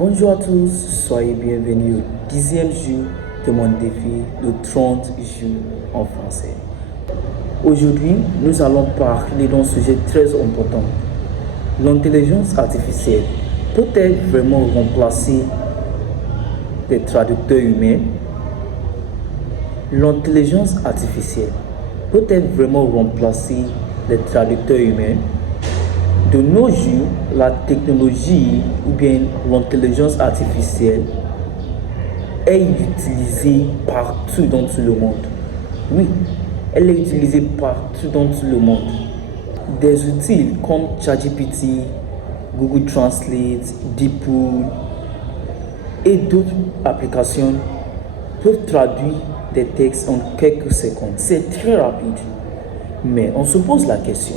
Bonjour à tous, soyez bienvenus au 10e jour de mon défi de 30 jours en français. Aujourd'hui, nous allons parler d'un sujet très important. L'intelligence artificielle peut-elle vraiment remplacer les traducteurs humains? L'intelligence artificielle peut-elle vraiment remplacer les traducteurs humains? De nos jours, la technologie ou bien l'intelligence artificielle est utilisée partout dans tout le monde. Oui, elle est utilisée partout dans tout le monde. Des outils comme ChatGPT, Google Translate, DeepL et d'autres applications peuvent traduire des textes en quelques secondes. C'est très rapide. Mais on se pose la question.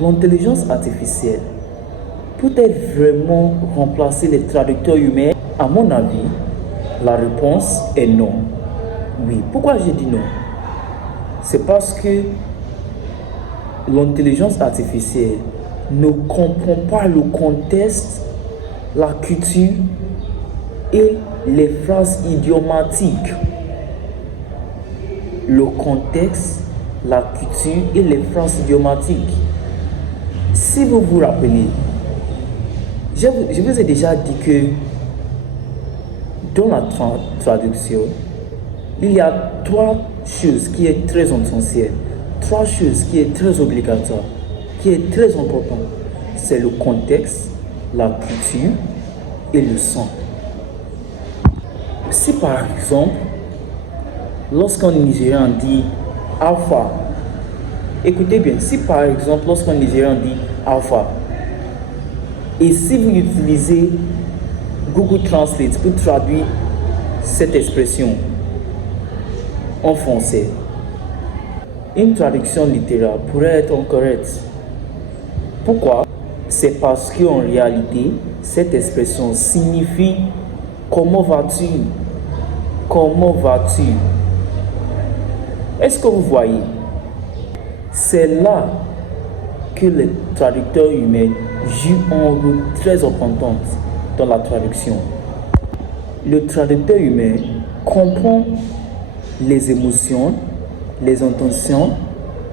L'intelligence artificielle peut-elle vraiment remplacer les traducteurs humains? À mon avis, la réponse est non. Oui, pourquoi j'ai dit non? C'est parce que l'intelligence artificielle ne comprend pas le contexte, la culture et les phrases idiomatiques. Le contexte, la culture et les phrases idiomatiques. Si vous vous rappelez, je vous ai déjà dit que dans la traduction, il y a trois choses qui sont très essentielles, trois choses qui sont très obligatoires, qui sont très importantes. C'est le contexte, la culture et le son. Si par exemple, lorsqu'un Nigérian dit alpha, écoutez bien, si par exemple, lorsqu'un Nigérian dit alpha, et si vous utilisez Google Translate pour traduire cette expression en français, une traduction littérale pourrait être incorrecte. Pourquoi? C'est parce qu'en réalité, cette expression signifie comment vas-tu? Comment vas-tu? Est-ce que vous voyez? C'est là que les traducteurs humains jouent un rôle très important dans la traduction. Le traducteur humain comprend les émotions, les intentions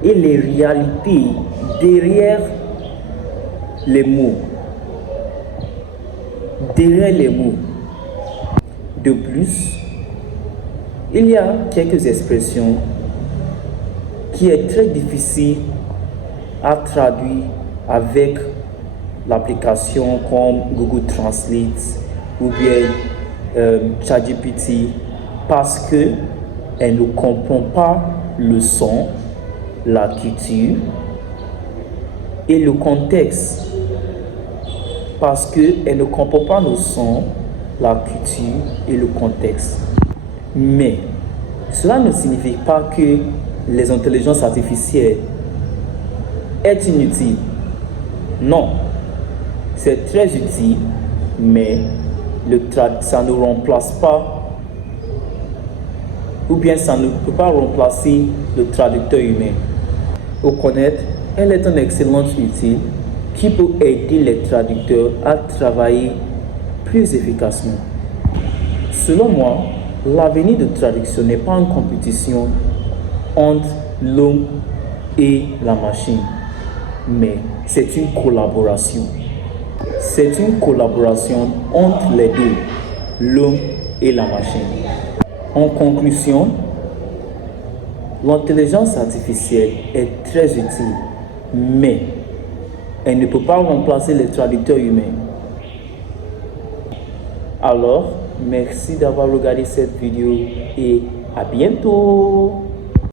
et les réalités derrière les mots. Derrière les mots. De plus, il y a quelques expressions qui est très difficile à traduire avec l'application comme Google Translate ou bien ChatGPT parce que elle ne comprend pas le son, la culture et le contexte. Parce qu'elle ne comprend pas le son, la culture et le contexte. Mais cela ne signifie pas que les intelligences artificielles est inutile. Non, c'est très utile, mais ça ne remplace pas, ou bien ça ne peut pas remplacer le traducteur humain. Au connaître, elle est un excellent outil qui peut aider les traducteurs à travailler plus efficacement. Selon moi, l'avenir de traduction n'est pas une compétition entre l'homme et la machine, mais c'est une collaboration. C'est une collaboration entre les deux, l'homme et la machine. En conclusion, l'intelligence artificielle est très utile, mais elle ne peut pas remplacer les traducteurs humains. Alors, merci d'avoir regardé cette vidéo et à bientôt.